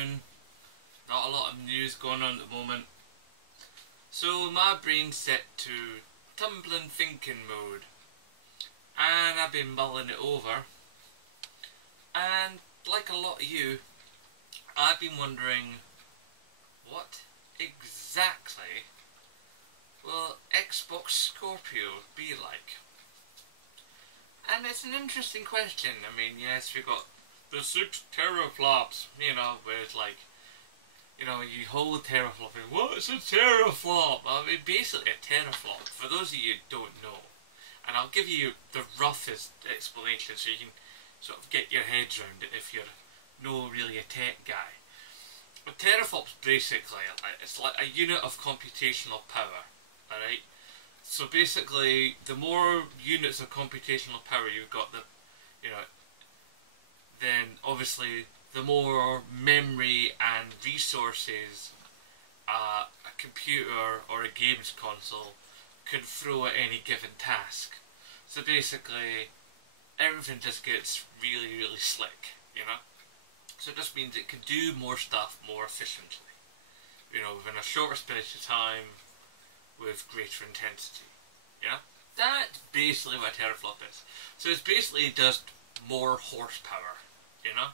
afternoon. Not a lot of news going on at the moment. So my brain's set to tumbling thinking mode. And I've been mulling it over. And like a lot of you, I've been wondering what exactly will Xbox Scorpio be like? And it's an interesting question. I mean, yes, we've got the 6 teraflops, you know, where it's like, you know, you hold teraflop and what's a teraflop? I mean, basically a teraflop, for those of you who don't know, and I'll give you the roughest explanation so you can sort of get your heads around it if you're no really a tech guy. A teraflop's basically, it's like a unit of computational power, alright? So basically, the more units of computational power you've got, then obviously the more memory and resources a computer or a games console can throw at any given task. So basically, everything just gets really, really slick, you know? So it just means it can do more stuff more efficiently, you know, within a shorter space of time, with greater intensity, yeah? That's basically what a teraflop is. So it's basically just more horsepower, you know?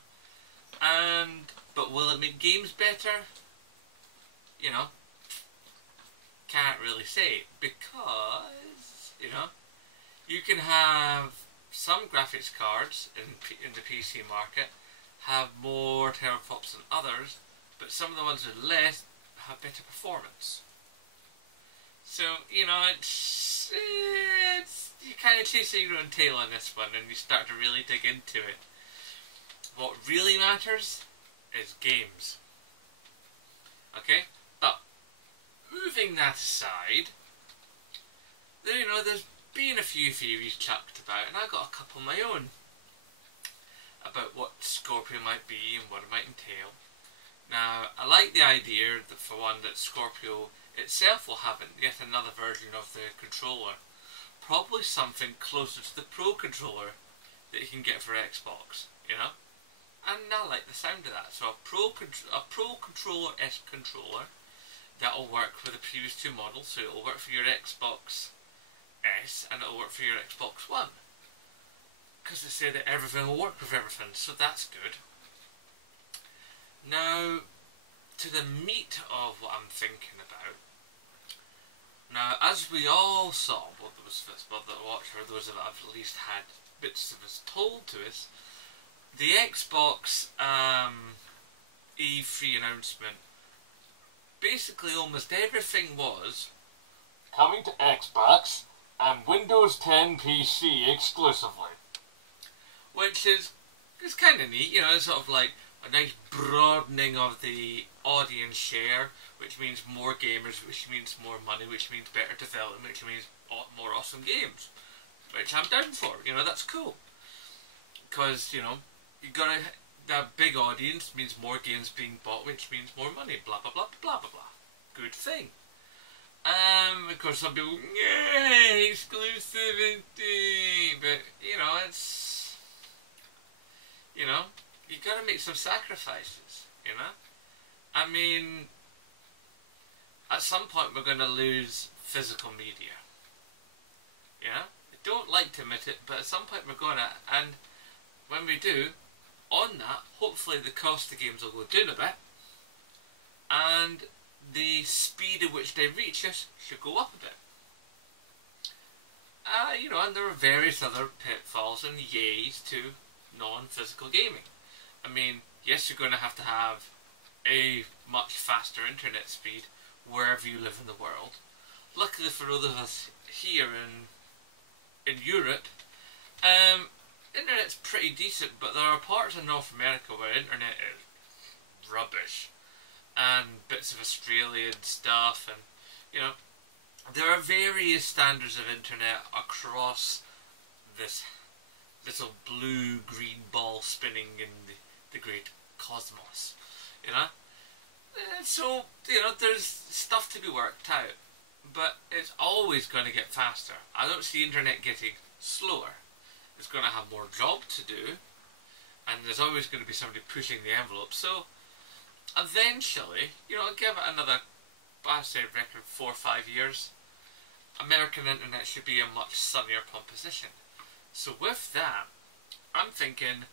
But will it make games better? You know, can't really say, because, you know, you can have some graphics cards in the PC market have more teraflops than others, but some of the ones with less have better performance. So, you know, it's you kind of chasing your own tail on this one, and you start to really dig into it. What really matters is games. Okay? But, moving that aside, you know, there's been a few theories chucked about, and I've got a couple of my own about what Scorpio might be and what it might entail. Now, I like the idea that, for one, that Scorpio itself will have yet another version of the controller. Probably something closer to the Pro controller that you can get for Xbox, you know? And I like the sound of that. So a Pro Controller-esque controller that'll work for the previous two models. So it'll work for your Xbox S and it'll work for your Xbox One. Because they say that everything will work with everything, so that's good. Now, to the meat of what I'm thinking about. Now, as we all saw, those that have at least had bits of us told to us, the Xbox E3 announcement, basically almost everything was coming to Xbox and Windows 10 PC exclusively. Which is kind of neat, you know, it's sort of like a nice broadening of the audience share, which means more gamers, which means more money, which means better development, which means more awesome games. Which I'm down for, you know, that's cool. Because, you know, you gotta, that big audience means more games being bought, which means more money, blah blah blah blah blah blah. Good thing. Of course some people, yay, exclusivity, but, you know, it's, you know, you gotta make some sacrifices, you know? I mean, at some point we're gonna lose physical media. You know? I don't like to admit it, but at some point we're gonna, and when we do, on that, hopefully the cost of games will go down a bit, and the speed at which they reach us should go up a bit. You know, and there are various other pitfalls and yays to non-physical gaming. I mean, yes, you're going to have a much faster internet speed wherever you live in the world. Luckily for those of us here in Europe, internet's pretty decent, but there are parts of North America where internet is rubbish, and bits of Australia and stuff, and, you know, there are various standards of internet across this little blue-green ball spinning in the great cosmos, you know? And so, you know, there's stuff to be worked out, but it's always going to get faster. I don't see internet getting slower. It's going to have more job to do, and there's always going to be somebody pushing the envelope. So, eventually, give it another, I say, record 4 or 5 years, American internet should be a much sunnier proposition. So with that, I'm thinking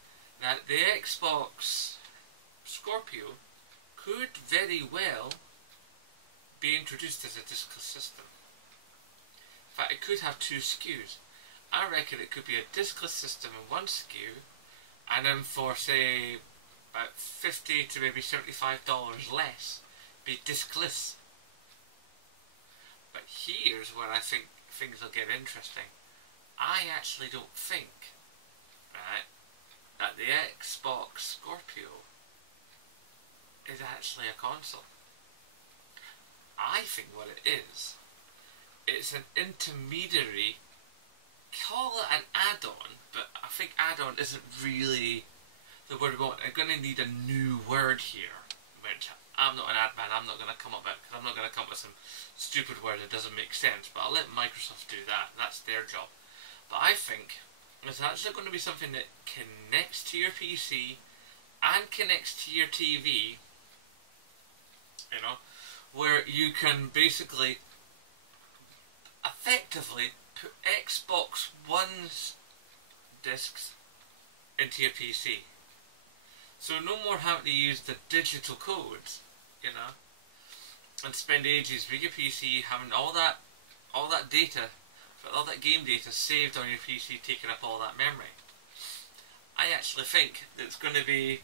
that the Xbox Scorpio could very well be introduced as a discless system. In fact, it could have 2 SKUs. I reckon it could be a discless system in one SKU, and then for, say, about $50 to maybe $75 less, be discless. But here's where I think things will get interesting. I actually don't think, right, that the Xbox Scorpio is actually a console. I think what it is, it's an intermediary, call it an add-on, but I think add-on isn't really the word we want. I'm going to need a new word here, which I'm not an ad man, I'm not going to come up with, because I'm not going to come up with some stupid word that doesn't make sense, but I'll let Microsoft do that, that's their job. But I think it's actually going to be something that connects to your PC and connects to your TV, where you can basically effectively put Xbox One's discs into your PC. So no more having to use the digital codes, and spend ages with your PC having all that data, all that game data saved on your PC, taking up all that memory. I actually think it's going to be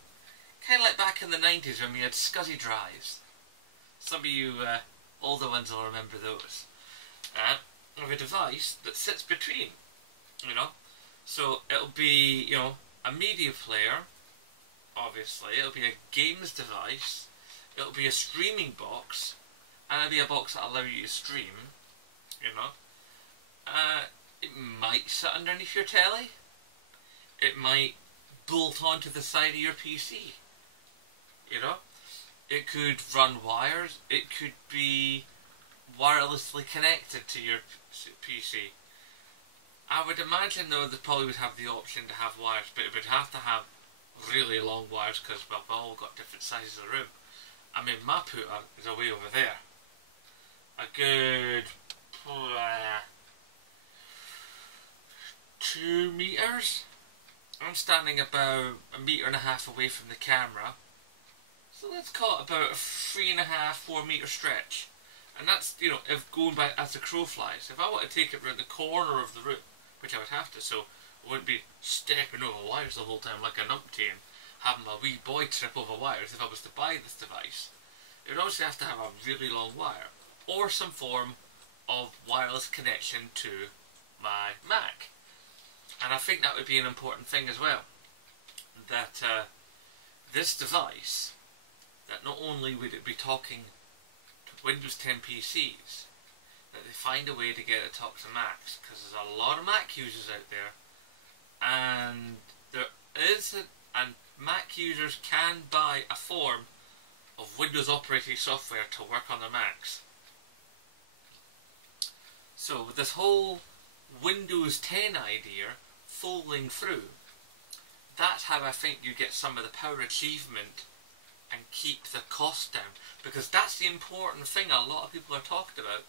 kind of like back in the 90s when we had SCSI drives. Some of you older ones will remember those. Of a device that sits between, So it'll be, a media player, obviously. It'll be a games device. It'll be a streaming box. And it'll be a box that allows you to stream, It might sit underneath your telly. It might bolt onto the side of your PC. It could run wires. It could be wirelessly connected to your PC. I would imagine though they probably would have the option to have wires, but it would have to have really long wires because we've all got different sizes of the room. I mean, my pooter is away over there. A good 2 meters. I'm standing about 1.5 meters away from the camera. So let's call it about a 3.5, 4 meter stretch. And that's, if going by as the crow flies. If I want to take it around the corner of the room, which I would have to, so I wouldn't be stepping over wires the whole time like a numpty and having my wee boy trip over wires if I was to buy this device. It would obviously have to have a really long wire, or some form of wireless connection to my Mac. And I think that would be an important thing as well. That this device, that not only would it be talking to Windows 10 PCs, that they find a way to get it to talk to Macs, because there's a lot of Mac users out there, and and Mac users can buy a form of Windows operating software to work on their Macs. So with this whole Windows 10 idea folding through, that's how I think you get some of the power achievement and keep the cost down, because that's the important thing a lot of people are talking about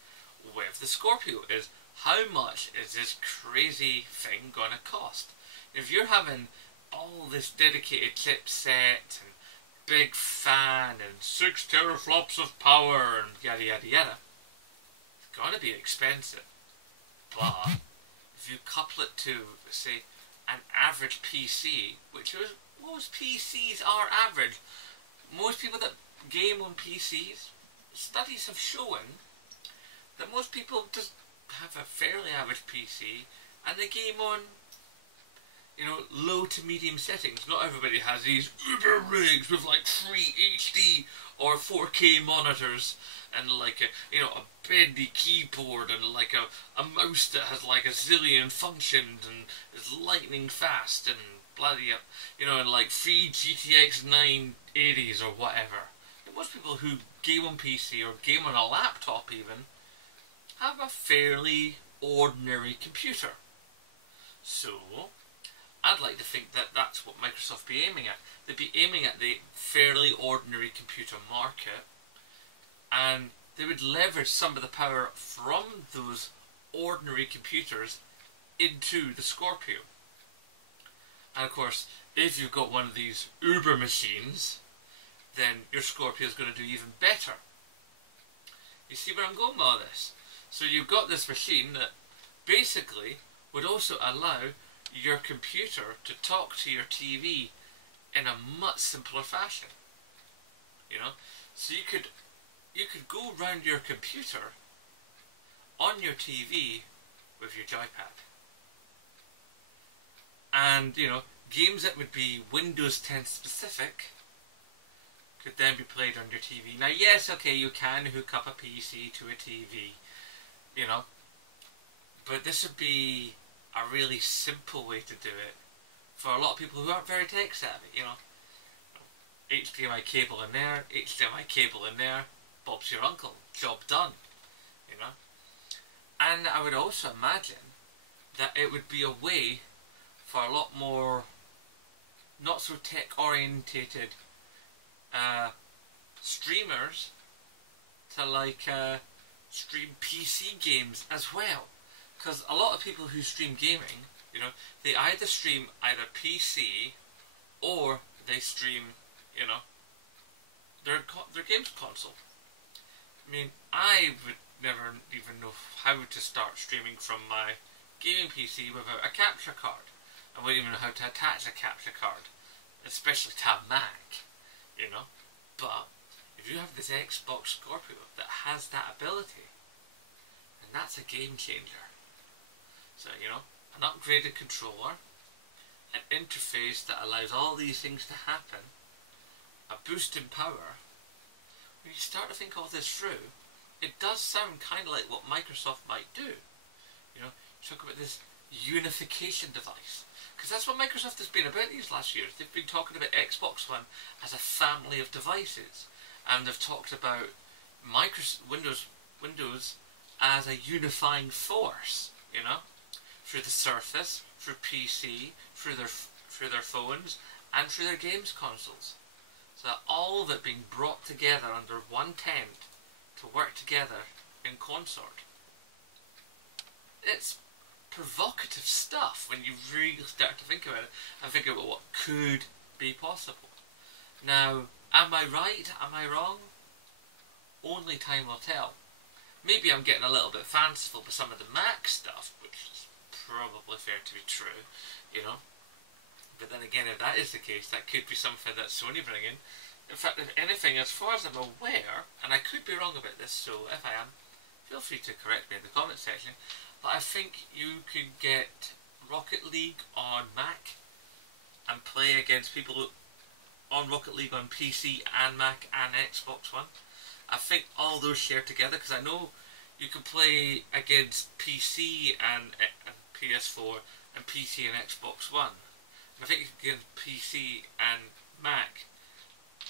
with the Scorpio, is how much is this crazy thing going to cost? If you're having all this dedicated chipset and big fan and 6 teraflops of power and yada yada yada, it's going to be expensive. But if you couple it to, say, an average PC, which is, most PCs are average. Most people that game on PCs, studies have shown that most people just have a fairly average PC and they game on, low to medium settings. Not everybody has these uber rigs with like 3 HD or 4K monitors and like a bendy keyboard and like a mouse that has like a zillion functions and is lightning fast and bloody and like 3 GTX 980s or whatever. And most people who game on PC or game on a laptop even have a fairly ordinary computer. So I'd like to think that that's what Microsoft be aiming at. They'd be aiming at the fairly ordinary computer market, and they would leverage some of the power from those ordinary computers into the Scorpio. And of course, if you've got one of these Uber machines, then your Scorpio is going to do even better. You see where I'm going with all this? So you've got this machine that basically would also allow your computer to talk to your TV in a much simpler fashion. You know, so you could go around your computer on your TV with your joypad, and you know, games that would be Windows 10 specific could then be played on your TV. Now, yes, okay, you can hook up a PC to a TV, you know, but this would be a really simple way to do it for a lot of people who aren't very tech savvy, you know. HDMI cable in there, HDMI cable in there, Bob's your uncle, job done, you know. And I would also imagine that it would be a way for a lot more not so tech orientated streamers to stream PC games as well. Because a lot of people who stream gaming, you know, they either stream either PC or they stream, you know, their games console. I mean, I would never even know how to start streaming from my gaming PC without a capture card. I wouldn't even know how to attach a capture card, especially to a Mac, you know. But if you have this Xbox Scorpio that has that ability, then that's a game changer. So, you know, an upgraded controller, an interface that allows all these things to happen, a boost in power. When you start to think all this through, it does sound kind of like what Microsoft might do. You know, you talk about this unification device. Because that's what Microsoft has been about these last years. They've been talking about Xbox One as a family of devices. And they've talked about Windows as a unifying force, you know, through the Surface, through PC, through their phones, and through their games consoles. So all of it being brought together under one tent to work together in consort. It's provocative stuff when you really start to think about it and think about what could be possible. Now, am I right? Am I wrong? Only time will tell. Maybe I'm getting a little bit fanciful with some of the Mac stuff, which is probably fair to be true, you know. But then again, if that is the case, that could be something that Sony bring in. In fact, if anything, as far as I'm aware, and I could be wrong about this, so if I am, feel free to correct me in the comment section, but I think you could get Rocket League on Mac and play against people on Rocket League on PC and Mac and Xbox One. I think all those share together, because I know you can play against PC and PS4 and PC and Xbox One. And I think you can get PC and Mac,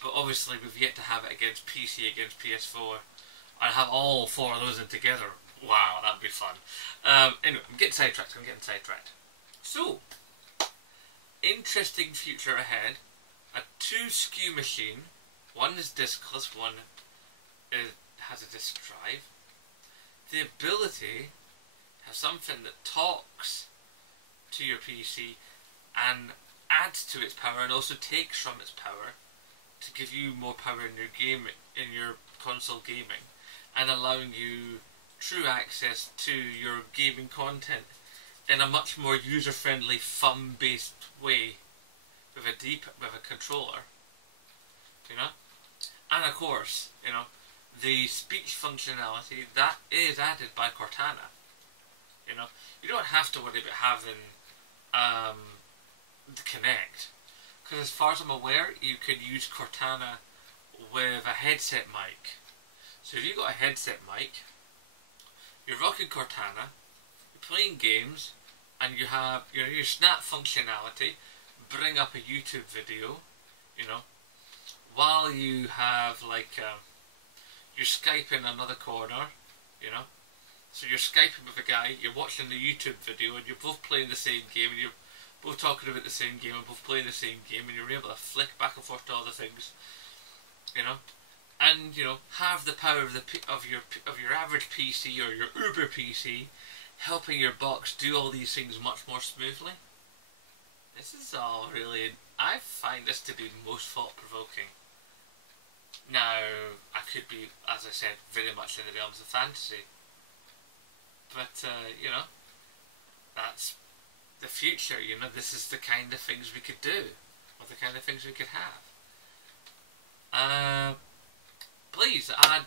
but obviously we've yet to have it against PC, against PS4. I'd have all four of those in together. Wow, that'd be fun. Anyway, I'm getting sidetracked. So, interesting future ahead. A 2 SKU machine. One is diskless, one has a disk drive. The ability to have something that talks to your PC and adds to its power and also takes from its power to give you more power in your game, in your console gaming, and allowing you true access to your gaming content in a much more user-friendly, fun-based way with a controller, you know. And of course, you know, the speech functionality that is added by Cortana. You know, you don't have to worry about having the Kinect, because as far as I'm aware, you can use Cortana with a headset mic. So if you've got a headset mic, you're rocking Cortana, you're playing games, and you have your snap functionality, bring up a YouTube video, you know, while you have you're Skyping another corner, you know. So you're Skyping with a guy, you're watching the YouTube video, and you're both playing the same game, and you're both talking about the same game and both playing the same game, and you're able to flick back and forth to all the things, you know, and you know, have the power of your average PC or your Uber PC helping your box do all these things much more smoothly. This is all really, I find this to be most thought-provoking. Now, I could be, as I said, very much in the realms of fantasy, but you know, that's the future. You know, this is the kind of things we could do, or the kind of things we could have. Please, I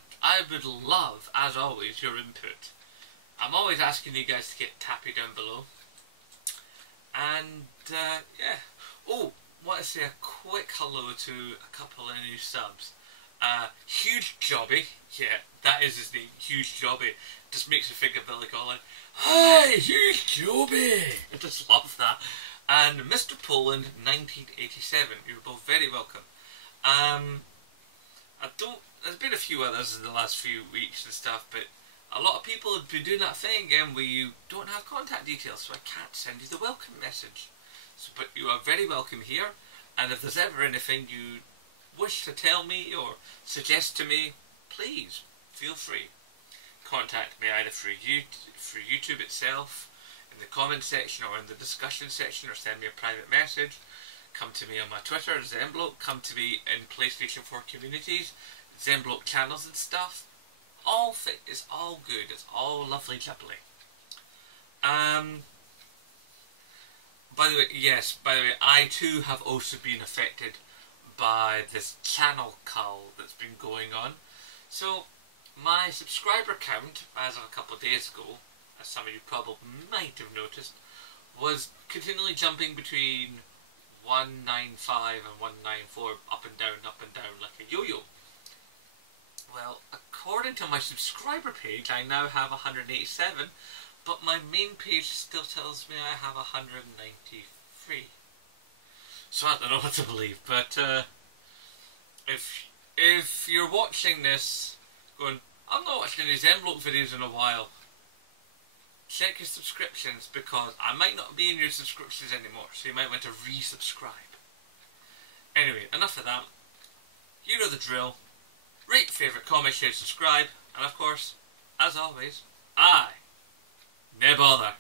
would love, as always, your input. I'm always asking you guys to get tappy down below. And, yeah. Oh, want to say a quick hello to a couple of new subs. Huge Jobby. Yeah, that is his name. Huge Jobby. Just makes me think of Billy Collin. Hi, Huge Jobby. I just love that. And Mr. Poland 1987. You're both very welcome. There's been a few others in the last few weeks and stuff, but a lot of people have been doing that thing again where you don't have contact details, so I can't send you the welcome message. So, but you are very welcome here, and if there's ever anything you wish to tell me or suggest to me, please feel free. Contact me either through YouTube itself, in the comment section or in the discussion section, or send me a private message. Come to me on my Twitter, Zembloke. Come to me in PlayStation 4 communities, Zembloke channels and stuff. It's all good. It's all lovely jubbly. By the way, I too have also been affected by this channel cull that's been going on. So, my subscriber count, as of a couple of days ago, as some of you probably might have noticed, was continually jumping between 195 and 194, up and down, like a yo-yo. Well, according to my subscriber page, I now have 187, but my main page still tells me I have 193. So I don't know what to believe, but if you're watching this going, I'm not watching any Zembloke videos in a while, check your subscriptions, because I might not be in your subscriptions anymore, so you might want to resubscribe. Anyway, enough of that. You know the drill. Rate, favourite, comment, share, subscribe, and of course, as always, I never bother.